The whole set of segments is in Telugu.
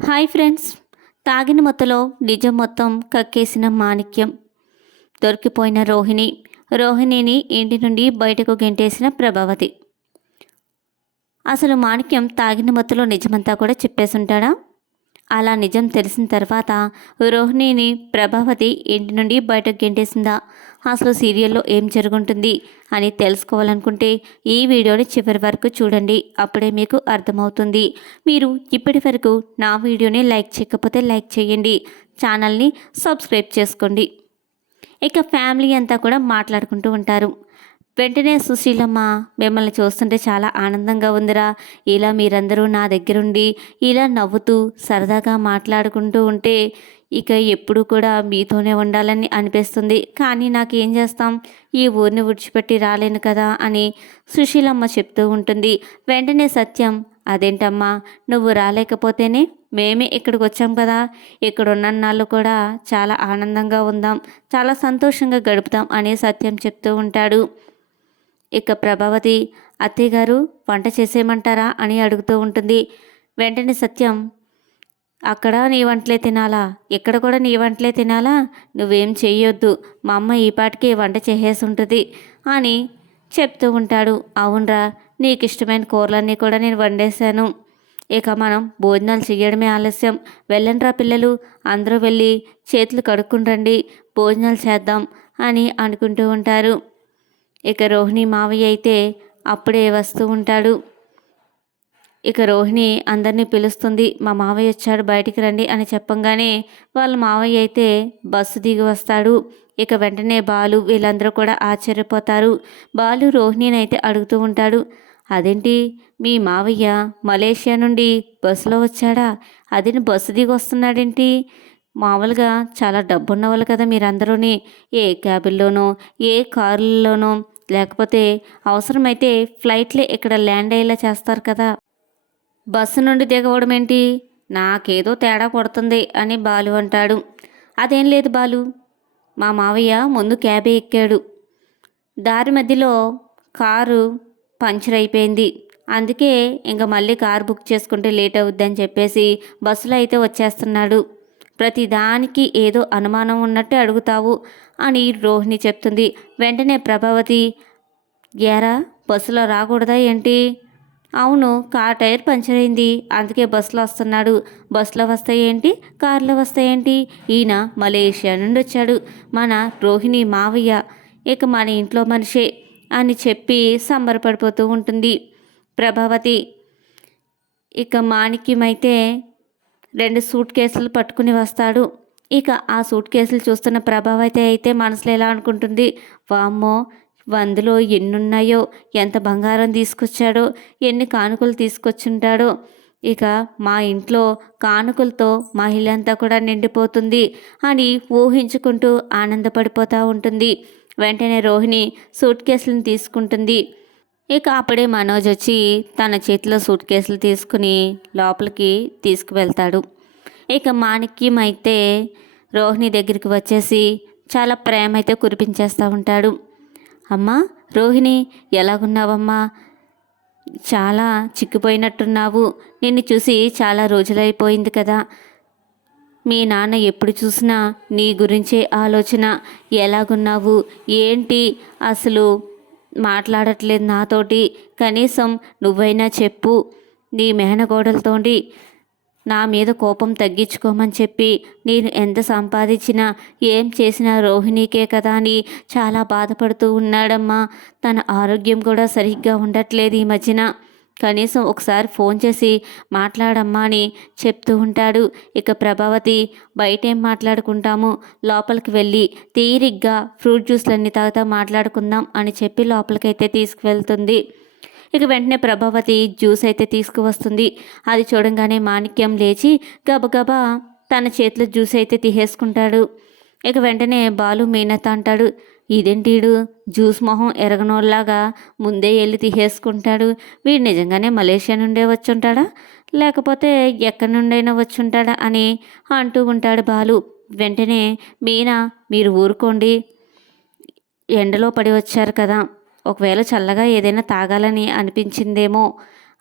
Hi friends. తాగిన మొత్తలో నిజం మొత్తం కక్కేసిన మాణిక్యం. దొరికిపోయిన రోహిణి. రోహిణిని ఇంటి నుండి బయటకు గెంటేసిన ప్రభావతి. అసలు మాణిక్యం తాగిన మొత్తలో నిజమంతా కూడా చెప్పేసుంటాడా? అలా నిజం తెలిసిన తర్వాత రోహిణిని ప్రభావతి ఇంటి నుండి బయటకు గెంటేసిందా? అసలు సీరియల్లో ఏం జరుగుంటుంది అని తెలుసుకోవాలనుకుంటే ఈ వీడియోని చివరి వరకు చూడండి. అప్పుడే మీకు అర్థమవుతుంది. మీరు ఇప్పటి వరకు నా వీడియోని లైక్ చేయకపోతే లైక్ చేయండి. ఛానల్ని సబ్స్క్రైబ్ చేసుకోండి. ఇక ఫ్యామిలీ అంతా కూడా మాట్లాడుకుంటూ ఉంటారు. వెంటనే సుశీలమ్మ మిమ్మల్ని చూస్తుంటే చాలా ఆనందంగా ఉందిరా. ఇలా మీరందరూ నా దగ్గరుండి ఇలా నవ్వుతూ సరదాగా మాట్లాడుకుంటూ ఉంటే ఇక ఎప్పుడు కూడా మీతోనే ఉండాలని అనిపిస్తుంది. కానీ నాకేం చేస్తాం? ఈ ఊరిని విడిచిపెట్టి రాలేను కదా అని సుశీలమ్మ చెప్తూ ఉంటుంది. వెంటనే సత్యం అదేంటమ్మా నువ్వు రాలేకపోతేనే మేమే ఇక్కడికి వచ్చాం కదా. ఇక్కడ ఉన్న నాళ్ళు కూడా చాలా ఆనందంగా ఉందాం చాలా సంతోషంగా గడుపుతాం అనే సత్యం చెప్తూ ఉంటాడు. ఇక ప్రభావతి అత్తయ్య గారు వంట చేసేయమంటారా అని అడుగుతూ ఉంటుంది. వెంటనే సత్యం అక్కడ నీ వంటలే తినాలా? ఇక్కడ కూడా నీ వంటలే తినాలా? నువ్వేం చేయొద్దు మా అమ్మ ఈ పాటికి వంట చేసేసి ఉంటుంది అని చెప్తూ ఉంటాడు. అవునరా నీకు ఇష్టమైన కూరలన్నీ కూడా నేను వండేశాను. ఇక మనం భోజనాలు చేయడమే ఆలస్యం. వెళ్ళండ్రా పిల్లలు అందరూ వెళ్ళి చేతులు కడుక్కుని రండి భోజనాలు చేద్దాం అని అనుకుంటూ ఉంటారు. ఇక రోహిణి మావయ్య అయితే అప్పుడే వస్తూ ఉంటాడు. ఇక రోహిణి అందరినీ పిలుస్తుంది మా మావయ్య వచ్చాడు బయటికి రండి అని చెప్పంగానే వాళ్ళ మావయ్య అయితే బస్సు దిగి వస్తాడు. ఇక వెంటనే బాలు వీళ్ళందరూ కూడా ఆశ్చర్యపోతారు. బాలు రోహిణిని అయితే అడుగుతూ ఉంటాడు అదేంటి మీ మావయ్య మలేషియా నుండి బస్సులో వచ్చాడా? అదిని బస్సు దిగి వస్తున్నాడేంటి? మామూలుగా చాలా డబ్బున్న వాళ్ళు కదా మీరందరూని. ఏ క్యాబుల్లోనో ఏ కారుల్లోనో లేకపోతే అవసరమైతే ఫ్లైట్లే ఇక్కడ ల్యాండ్ అయ్యేలా చేస్తారు కదా. బస్సు నుండి దిగవడం ఏంటి? నాకేదో తేడా కొడుతుంది అని బాలు అంటాడు. అదేం లేదు బాలు. మా మావయ్య ముందు క్యాబే ఎక్కాడు. దారి మధ్యలో కారు పంచర్ అయిపోయింది. అందుకే ఇంకా మళ్ళీ కారు బుక్ చేసుకుంటే లేట్ అవుద్దని చెప్పేసి బస్సులో అయితే వచ్చేస్తున్నాడు. ప్రతిదానికి ఏదో అనుమానం ఉన్నట్టే అడుగుతావు అని రోహిణి చెప్తుంది. వెంటనే ప్రభావతి ఎరా బస్సులో రాకూడదా ఏంటి? అవును కార్ టైర్ పంచర్ అయింది. అందుకే బస్సులో వస్తున్నాడు. బస్సులో వస్తాయేంటి కారులో వస్తాయేంటి ఈయన మలేషియా నుండి వచ్చాడు. మన రోహిణి మావయ్య ఇక మన ఇంట్లో మనిషే అని చెప్పి సంబరపడిపోతూ ఉంటుంది. ప్రభావతి ఇక మాణిక్యమైతే రెండు సూట్ కేసులు పట్టుకుని వస్తాడు. ఇక ఆ సూట్ కేసులు చూస్తున్న ప్రభావైతే అయితే మనసులో ఎలా అనుకుంటుంది? వామ్మో వందలో ఎన్నున్నాయో ఎంత బంగారం తీసుకొచ్చాడో ఎన్ని కానుకలు తీసుకొచ్చుంటాడో. ఇక మా ఇంట్లో కానుకలతో మా ఇల్లంతా కూడా నిండిపోతుంది అని ఊహించుకుంటూ ఆనందపడిపోతూ ఉంటుంది. వెంటనే రోహిణి సూట్ కేసులను తీసుకుంటుంది. ఇక అప్పుడే మనోజ్ వచ్చి తన చేతిలో సూట్ కేసులు తీసుకుని లోపలికి తీసుకువెళ్తాడు. ఇక మాణిక్యం అయితే రోహిణి దగ్గరికి వచ్చేసి చాలా ప్రేమ అయితే కురిపించేస్తూ ఉంటాడు. అమ్మా రోహిణి ఎలాగున్నావమ్మా? చాలా చిక్కిపోయినట్టున్నావు. నిన్ను చూసి చాలా రోజులైపోయింది కదా. మీ నాన్న ఎప్పుడు చూసినా నీ గురించే ఆలోచన. ఎలాగున్నావు? ఏంటి? అసలు మాట్లాడట్లేదు నాతోటి. కనీసం నువ్వైనా చెప్పు. నీ మేనగోడలతోండి నా మీద కోపం తగ్గించుకోమని చెప్పి నేను ఎంత సంపాదించినా ఏం చేసినా రోహిణికే కదా అని చాలా బాధపడుతూ ఉన్నాడమ్మా. తన ఆరోగ్యం కూడా సరిగ్గా ఉండట్లేదు ఈ మధ్యన. కనీసం ఒకసారి ఫోన్ చేసి మాట్లాడమ్మా అని చెప్తూ ఉంటాడు. ఇక ప్రభావతి బయటేం మాట్లాడుకుంటాము లోపలికి వెళ్ళి తీరిగ్గా ఫ్రూట్ జ్యూస్లన్నీ తాగుతా మాట్లాడుకుందాం అని చెప్పి లోపలికైతే తీసుకువెళ్తుంది. ఇక వెంటనే ప్రభావతి జ్యూస్ అయితే తీసుకువస్తుంది. అది చూడంగానే మాణిక్యం లేచి గబగబా తన చేతిలో జ్యూస్ అయితే తీసేసుకుంటాడు. ఇక వెంటనే బాలు మీనత అంటాడు ఇదేంటీడు? జ్యూస్ మొహం ఎరగనోళ్ళలాగా ముందే వెళ్ళి తీసేసుకుంటాడు వీడు నిజంగానే మలేషియా నుండే వచ్చుంటాడా? లేకపోతే ఎక్కడి నుండైనా వచ్చుంటాడా అని అంటూ ఉంటాడు బాలు. వెంటనే మీనా మీరు ఊరుకోండి. ఎండలో పడి వచ్చారు కదా. ఒకవేళ చల్లగా ఏదైనా తాగాలని అనిపించిందేమో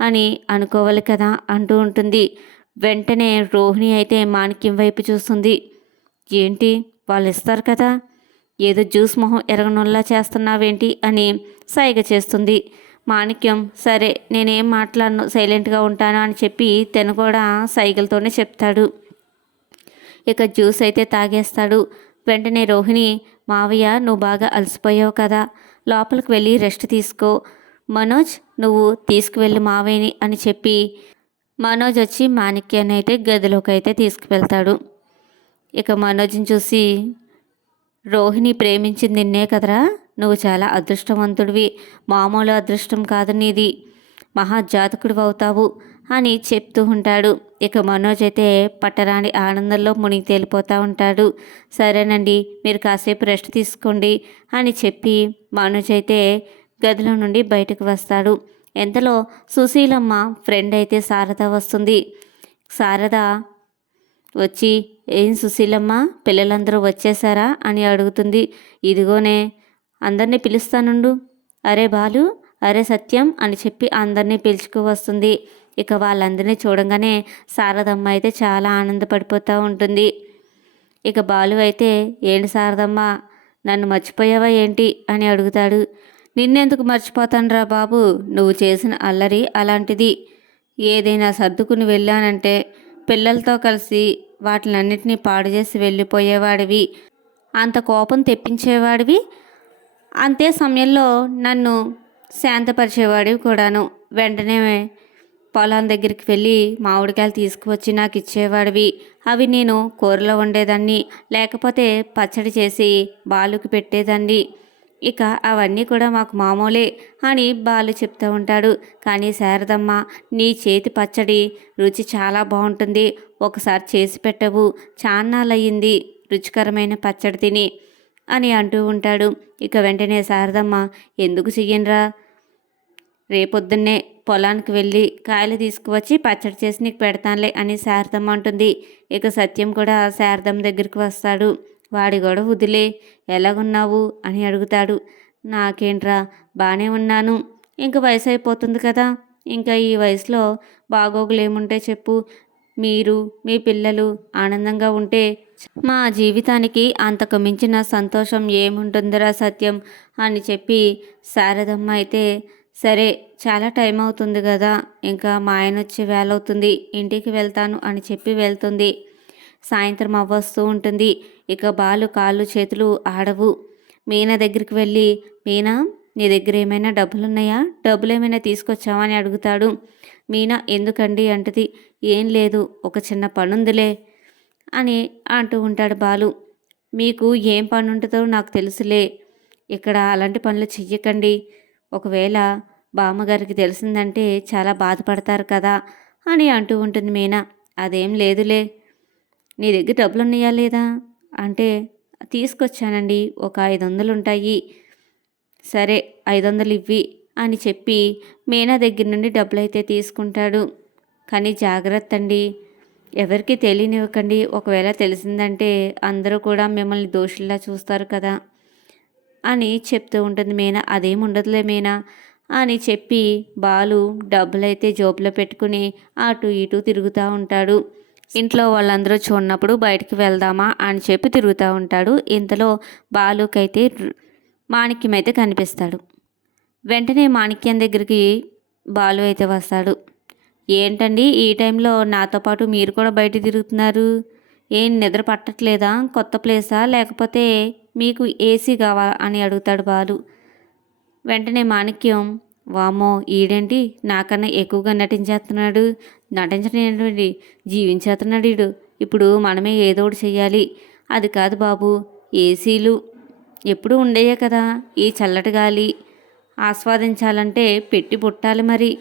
అని అనుకోవాలి కదా అంటూ ఉంటుంది. వెంటనే రోహిణి అయితే మాణిక్యం వైపు చూస్తుంది. ఏంటి? వాళ్ళు ఇస్తారు కదా. ఏదో జ్యూస్ మొహం ఎరగనుల్లా చేస్తున్నావేంటి అని సైగ చేస్తుంది. మాణిక్యం సరే నేనేం మాట్లాడను సైలెంట్గా ఉంటాను అని చెప్పి తను కూడా సైగలతోనే చెప్తాడు. ఇక జ్యూస్ అయితే తాగేస్తాడు. వెంటనే రోహిణి మావయ్య నువ్వు బాగా అలసిపోయావు కదా లోపలికి వెళ్ళి రెస్ట్ తీసుకో. మనోజ్ నువ్వు తీసుకువెళ్ళు మావయ్యని అని చెప్పి మనోజ్ వచ్చి మాణిక్యాన్ని అయితే గదిలోకి అయితే తీసుకువెళ్తాడు. ఇక మనోజ్ని చూసి రోహిణి ప్రేమించింది నిన్నే కదరా? నువ్వు చాలా అదృష్టవంతుడివి. మామూలు అదృష్టం కాదు నీది. మహాజాతకుడు అవుతావు అని చెప్తూ ఉంటాడు. ఇక మనోజ్ అయితే పట్టరాని ఆనందంలో మునిగి తేలిపోతూ ఉంటాడు. సరేనండి మీరు కాసేపు రెస్ట్ తీసుకోండి అని చెప్పి మనోజ్ అయితే గదిలో నుండి బయటకు వస్తాడు. ఎంతలో సుశీలమ్మ ఫ్రెండ్ అయితే శారద వస్తుంది. శారద వచ్చి ఏం సుశీలమ్మ పిల్లలందరూ వచ్చేసారా అని అడుగుతుంది. ఇదిగోనే అందరినీ పిలుస్తానుండు. అరే బాలు అరే సత్యం అని చెప్పి అందరినీ పిలుచుకు వస్తుంది. ఇక వాళ్ళందరినీ చూడంగానే శారదమ్మ అయితే చాలా ఆనందపడిపోతూ ఉంటుంది. ఇక బాలు అయితే ఏంటి శారదమ్మ నన్ను మర్చిపోయావా ఏంటి? అని అడుగుతాడు. నిన్నెందుకు మర్చిపోతానురా బాబు? నువ్వు చేసిన అల్లరి అలాంటిది. ఏదైనా సర్దుకుని వెళ్ళానంటే పిల్లలతో కలిసి వాటిలన్నిటినీ పాడు చేసి వెళ్ళిపోయేవాడివి. అంత కోపం తెప్పించేవాడివి. అంతే సమయంలో నన్ను శాంతపరిచేవాడివి కూడాను. వెంటనే పొలం దగ్గరికి వెళ్ళి మామిడికాయలు తీసుకువచ్చి నాకు ఇచ్చేవాడివి. అవి నేను కూరలో వండేదాన్ని లేకపోతే పచ్చడి చేసి బాలుకి పెట్టేదాన్ని. ఇక అవన్నీ కూడా మాకు మామూలే అని బాలు చెప్తూ ఉంటాడు. కానీ శారదమ్మ నీ చేతి పచ్చడి రుచి చాలా బాగుంటుంది. ఒకసారి చేసి పెట్టవు. చాన్నాళ్ళయింది రుచికరమైన పచ్చడి తిని అని అంటూ ఉంటాడు. ఇక వెంటనే శారదమ్మ ఎందుకు చెయ్యనరా? రేపొద్దున్నే పొలానికి వెళ్ళి కాయలు తీసుకువచ్చి పచ్చడి చేసి నీకు పెడతానులే అని శారదమ్మ అంటుంది. ఇక సత్యం కూడా శారదమ్మ దగ్గరికి వస్తాడు. వాడి గొడవ వదిలే ఎలాగున్నావు? అని అడుగుతాడు. నాకేంట్రా బాగానే ఉన్నాను. ఇంక వయసు అయిపోతుంది కదా. ఇంకా ఈ వయసులో బాగోగులు ఏముంటే చెప్పు. మీరు మీ పిల్లలు ఆనందంగా ఉంటే మా జీవితానికి అంతకు మించిన సంతోషం ఏముంటుందిరా సత్యం? అని చెప్పి శారదమ్మ అయితే సరే చాలా టైం అవుతుంది కదా. ఇంకా మా ఆయన వచ్చి వేలవుతుంది. ఇంటికి వెళ్తాను అని చెప్పి వెళ్తుంది. సాయంత్రం అవ్వస్తూ ఉంటుంది. ఇక బాలు కాళ్ళు చేతులు ఆడవు. మీనా దగ్గరికి వెళ్ళి మీనా నీ దగ్గర ఏమైనా డబ్బులు ఉన్నాయా డబ్బులు ఏమైనా తీసుకొచ్చావా? అని అడుగుతాడు. మీనా ఎందుకండి? అంటది. ఏం లేదు ఒక చిన్న పనుందిలే అని అంటూ ఉంటాడు బాలు. మీకు ఏం పని ఉంటుందో నాకు తెలుసులే. ఇక్కడ అలాంటి పనులు చెయ్యకండి. ఒకవేళ బామ్మగారికి తెలిసిందంటే చాలా బాధపడతారు కదా అని అంటూ ఉంటుంది మీనా. అదేం లేదులే. నీ దగ్గర డబ్బులు ఉన్నాయా లేదా? అంటే తీసుకొచ్చానండి ఒక ఐదు వందలు ఉంటాయి సరే ఐదు వందలు ఇవ్వి అని చెప్పి మీనా దగ్గర నుండి డబ్బులు అయితే తీసుకుంటాడు. కానీ జాగ్రత్త అండి ఎవరికి తెలియనివ్వకండి. ఒకవేళ తెలిసిందంటే అందరూ కూడా మిమ్మల్ని దోషుల్లా చూస్తారు కదా. అని చెప్తూ ఉంటుంది మీనా. అదేం ఉండదులే మీనా అని చెప్పి బాలు డబ్బులైతే జోబులో పెట్టుకుని అటు ఇటు తిరుగుతూ ఉంటాడు. ఇంట్లో వాళ్ళందరూ చూడనప్పుడు బయటికి వెళ్దామా అని చెప్పి తిరుగుతూ ఉంటాడు. ఇంతలో బాలుకైతే మాణిక్యం అయితే కనిపిస్తాడు. వెంటనే మాణిక్యం దగ్గరికి బాలు అయితే వస్తాడు. ఏంటండి ఈ టైంలో నాతో పాటు మీరు కూడా బయట తిరుగుతున్నారు? ఏం నిద్ర పట్టట్లేదా? కొత్త ప్లేసా? లేకపోతే మీకు ఏసీ కావాలా? అని అడుగుతాడు బాలు. వెంటనే మాణిక్యం వామో ఈడేంటి? నాకన్నా ఎక్కువగా నటించేస్తున్నాడు. నటించడం ఏంటండి జీవించేస్తున్నాడు ఈడు. ఇప్పుడు మనమే ఏదో ఒకటి చెయ్యాలి. అది కాదు బాబు ఏసీలు ఎప్పుడు ఉండేయే కదా ఈ చల్లటి గాలి. ఆస్వాదించాలంటే పెట్టి పుట్టాలి మరి.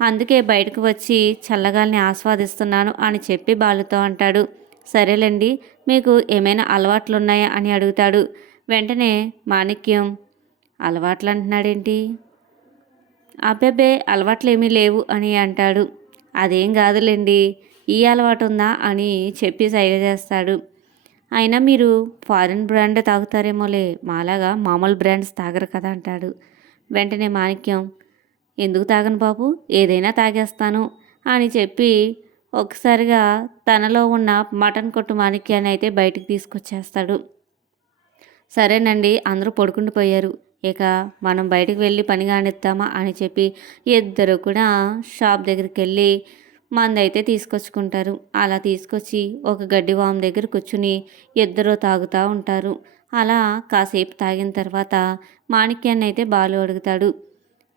అందుకే బయటకు వచ్చి చల్లగాలిని ఆస్వాదిస్తున్నాను అని చెప్పి బాలుతో అంటాడు. సరేలేండి మీకు ఏమైనా అలవాట్లు ఉన్నాయా అని అడుగుతాడు. వెంటనే మాణిక్యం అలవాట్లు అంటున్నాడేంటి అబ్బెబ్బే అలవాట్లేమీ లేవు అని అంటాడు. అదేం కాదులేండి ఈ అలవాటు ఉందా అని చెప్పి సైగ చేస్తాడు. అయినా మీరు ఫారిన్ బ్రాండ్ తాగుతారేమోలే మాలాగా మామూలు బ్రాండ్స్ తాగరు కదా అంటాడు. వెంటనే మాణిక్యం ఎందుకు తాగను బాబు? ఏదైనా తాగేస్తాను అని చెప్పి ఒకసారిగా తనలో ఉన్న మటన్ కొట్టు మాణిక్యాన్ని అయితే బయటికి తీసుకొచ్చేస్తాడు. సరేనండి అందరూ పడుకుండిపోయారు. ఇక మనం బయటకు వెళ్ళి పని కానిద్దామా అని చెప్పి ఇద్దరు కూడా షాప్ దగ్గరికి వెళ్ళి మందైతే తీసుకొచ్చుకుంటారు. అలా తీసుకొచ్చి ఒక గడ్డి వాము దగ్గర కూర్చుని ఇద్దరు తాగుతూ ఉంటారు. అలా కాసేపు తాగిన తర్వాత మాణిక్యాన్ని అయితే బాలు అడుగుతాడు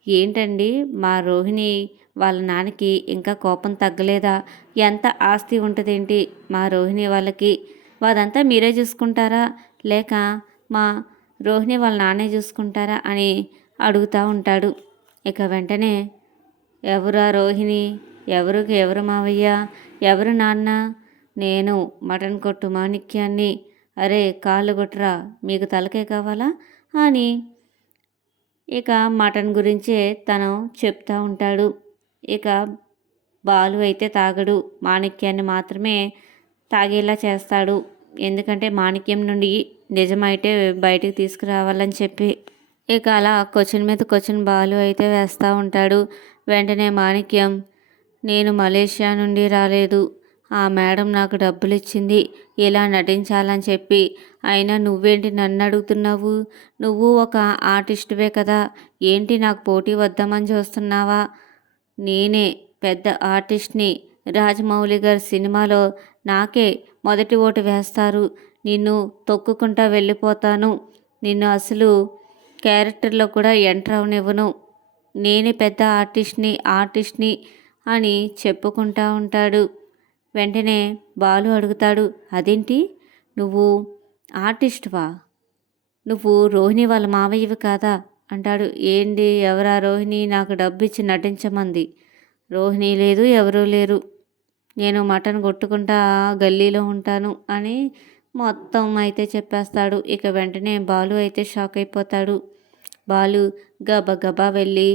ఏంటండి మా రోహిణి వాళ్ళ నాన్నకి ఇంకా కోపం తగ్గలేదా? ఎంత ఆస్తి ఉంటుందేంటి మా రోహిణి వాళ్ళకి? వాదంతా మీరే చూసుకుంటారా? లేక మా రోహిణి వాళ్ళ నాన్నే చూసుకుంటారా అని అడుగుతూ ఉంటాడు. ఇక వెంటనే ఎవరా రోహిణి? ఎవరికి? ఎవరు మావయ్య? ఎవరు నాన్న? నేను మటన్ కొట్టు మాణిక్యాన్ని. అరే కాళ్ళు కొట్టరా మీకు తలకే కావాలా? అని ఇక మటన్ గురించే తను చెప్తూ ఉంటాడు. ఇక బాలు అయితే తాగడు. మాణిక్యాన్ని మాత్రమే తాగేలా చేస్తాడు. ఎందుకంటే మాణిక్యం నుండి నిజమైతే బయటికి తీసుకురావాలని చెప్పి. ఇక అలా క్వశ్చన్ మీద క్వశ్చన్ బాలు అయితే వేస్తూ ఉంటాడు. వెంటనే మాణిక్యం నేను మలేషియా నుండి రాలేదు. ఆ మేడం నాకు డబ్బులు ఇచ్చింది ఇలా నటించాలని చెప్పి. అయినా నువ్వేంటి నన్ను అడుగుతున్నావు? నువ్వు ఒక ఆర్టిస్టువే కదా. ఏంటి నాకు పోటీ వద్దామని చూస్తున్నావా? నేనే పెద్ద ఆర్టిస్ట్ని. రాజమౌళి గారి సినిమాలో నాకే మొదటి ఓటు వేస్తారు. నిన్ను తొక్కుకుంటా వెళ్ళిపోతాను. నిన్ను అసలు క్యారెక్టర్లో కూడా ఎంటర్ అవనివ్వను. నేనే పెద్ద ఆర్టిస్ట్ని ఆర్టిస్ట్ని అని చెప్పుకుంటా ఉంటాడు. వెంటనే బాలు అడుగుతాడు అదేంటి? నువ్వు ఆర్టిస్ట్వా? నువ్వు రోహిణి వాళ్ళ మావయ్యవి కాదా? అంటాడు. ఏంటి ఎవరా రోహిణి? నాకు డబ్బు ఇచ్చి నటించమంది. రోహిణి లేదు ఎవరూ లేరు. నేను మటన్ కొట్టుకుంటా గల్లీలో ఉంటాను అని మొత్తం అయితే చెప్పేస్తాడు. ఇక వెంటనే బాలు అయితే షాక్ అయిపోతాడు. బాలు గబా గబా వెళ్ళి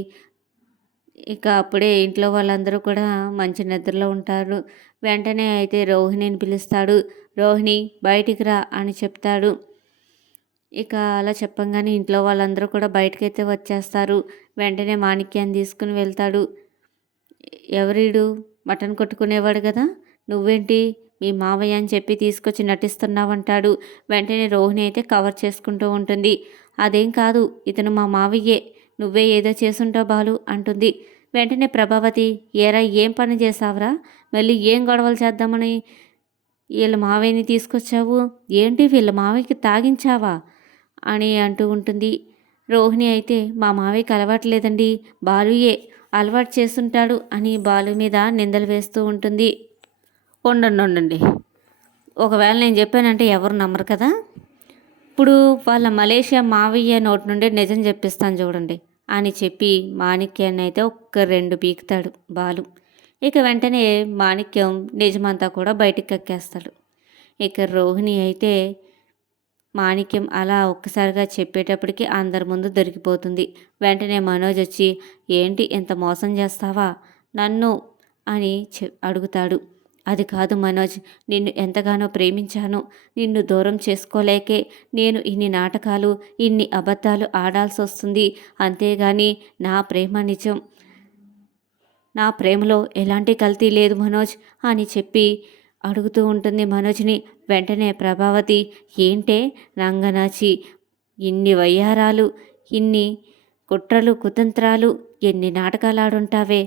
ఇక అప్పుడే ఇంట్లో వాళ్ళందరూ కూడా మంచి నిద్రలో ఉంటారు. వెంటనే అయితే రోహిణిని పిలుస్తాడు. రోహిణి బయటికి రా అని చెప్తాడు. ఇక అలా చెప్పంగానే ఇంట్లో వాళ్ళందరూ కూడా బయటకైతే వచ్చేస్తారు. వెంటనే మాణిక్యాన్ని తీసుకుని వెళ్తాడు. ఎవరీడు? మటన్ కొట్టుకునేవాడు కదా? నువ్వేంటి? మీ మావయ్య అని చెప్పి తీసుకొచ్చి నటిస్తున్నావంటాడు. వెంటనే రోహిణి అయితే కవర్ చేసుకుంటూ ఉంటుంది. అదేం కాదు ఇతను మా మావయ్యే. నువ్వే ఏదో చేసుంటావు బాలు అంటుంది. వెంటనే ప్రభావతి ఏరా ఏం పని చేసావురా మళ్ళీ ఏం గొడవలు చేద్దామని వీళ్ళ మావయ్యని తీసుకొచ్చావు? ఏంటి వీళ్ళ మావయ్యకి తాగించావా? అని అంటూ ఉంటుంది. రోహిణి అయితే మా మావయ్యకి అలవాట్లేదండి. బాలుయే అలవాటు చేస్తుంటాడు అని బాలు మీద నిందలు వేస్తూ ఉంటుంది. ఉండండి ఉండండి. ఒకవేళ నేను చెప్పానంటే ఎవరు నమ్మరు కదా? ఇప్పుడు వాళ్ళ మలేషియా మావయ్య నోటి నుండి నిజం చెప్పిస్తాను చూడండి. అని చెప్పి మాణిక్యాన్ని అయితే ఒక్క రెండు పీకుతాడు బాలు. ఇక వెంటనే మాణిక్యం నిజమంతా కూడా బయటికి కక్కేస్తాడు ఇక రోహిణి అయితే మాణిక్యం అలా ఒక్కసారిగా చెప్పేటప్పటికి అందరి ముందు దొరికిపోతుంది. వెంటనే మనోజ్ వచ్చి ఏంటి ఇంత మోసం చేస్తావా? నన్ను అని చె అడుగుతాడు. అది కాదు మనోజ్ నిన్ను ఎంతగానో ప్రేమించాను. నిన్ను దూరం చేసుకోలేకే నేను ఇన్ని నాటకాలు ఇన్ని అబద్ధాలు ఆడాల్సి వస్తుంది అంతేగాని నా ప్రేమ నిజం. నా ప్రేమలో ఎలాంటి కల్తీ లేదు మనోజ్ అని చెప్పి అడుగుతూ ఉంటుంది మనోజ్ని వెంటనే ప్రభావతి. ఏంటే రంగనాచి ఇన్ని వయ్యారాలు ఇన్ని కుట్రలు కుతంత్రాలు ఎన్ని నాటకాలు ఆడుంటావే?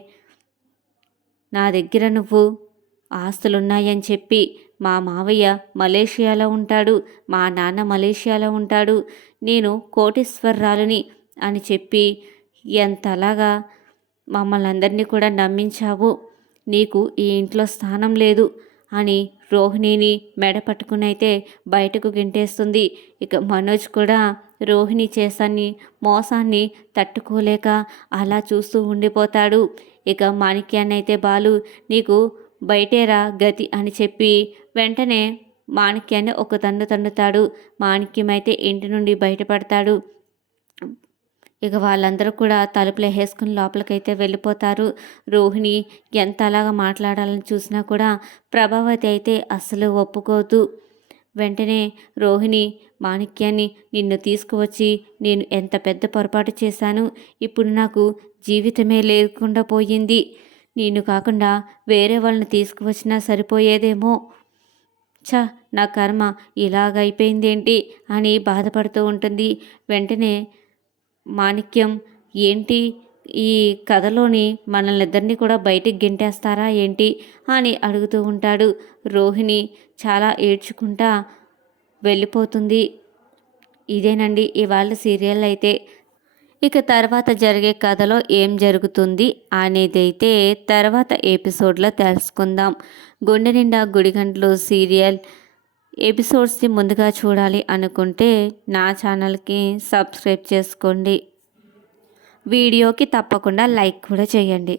నా దగ్గర నువ్వు ఆస్తులున్నాయని చెప్పి మా మావయ్య మలేషియాలో ఉంటాడు మా నాన్న మలేషియాలో ఉంటాడు నేను కోటీశ్వరరాలుని అని చెప్పి ఎంతలాగా మమ్మల్ని అందరినీ కూడా నమ్మించావు? నీకు ఈ ఇంట్లో స్థానం లేదు అని రోహిణిని మెడ పట్టుకునైతే బయటకు గింటేస్తుంది. ఇక మనోజ్ కూడా రోహిణి చేసాన్ని మోసాన్ని తట్టుకోలేక అలా చూస్తూ ఉండిపోతాడు. ఇక మాణిక్యాన్ని అయితే బాలు నీకు బయటేరా గతి అని చెప్పి వెంటనే మాణిక్యాన్ని ఒక తన్ను తన్నుతాడు. మాణిక్యం అయితే ఇంటి నుండి బయటపడతాడు. ఇక వాళ్ళందరూ కూడా తలుపులు వేసుకుని లోపలికైతే వెళ్ళిపోతారు. రోహిణి ఎంత అలాగా మాట్లాడాలని చూసినా కూడా ప్రభావతి అయితే అస్సలు ఒప్పుకోదు. వెంటనే రోహిణి మాణిక్యాన్ని నిన్ను తీసుకువచ్చి నేను ఎంత పెద్ద పొరపాటు చేశాను? ఇప్పుడు నాకు జీవితమే లేకుండా పోయింది. నేను కాకుండా వేరే వాళ్ళని తీసుకువచ్చినా సరిపోయేదేమో. ఛ నా కర్మ ఇలాగైపోయిందేంటి అని బాధపడుతూ ఉంటుంది. వెంటనే మాణిక్యం ఏంటి ఈ కథలోని మనల్నిద్దరినీ కూడా బయటికి గెంటేస్తారా ఏంటి అని అడుగుతూ ఉంటాడు. రోహిణి చాలా ఏడ్చుకుంటా వెళ్ళిపోతుంది. ఇదేనండి ఇవాళ సీరియల్ అయితే. ఇక తర్వాత జరిగే కథలో ఏం జరుగుతుంది అనేది అయితే తర్వాత ఎపిసోడ్లో తెలుసుకుందాం. గుండె నిండా గుడిగంటలు సీరియల్ ఎపిసోడ్స్ని ముందుగా చూడాలి అనుకుంటే నా ఛానల్కి సబ్స్క్రైబ్ చేసుకోండి. వీడియోకి తప్పకుండా లైక్ కూడా చేయండి.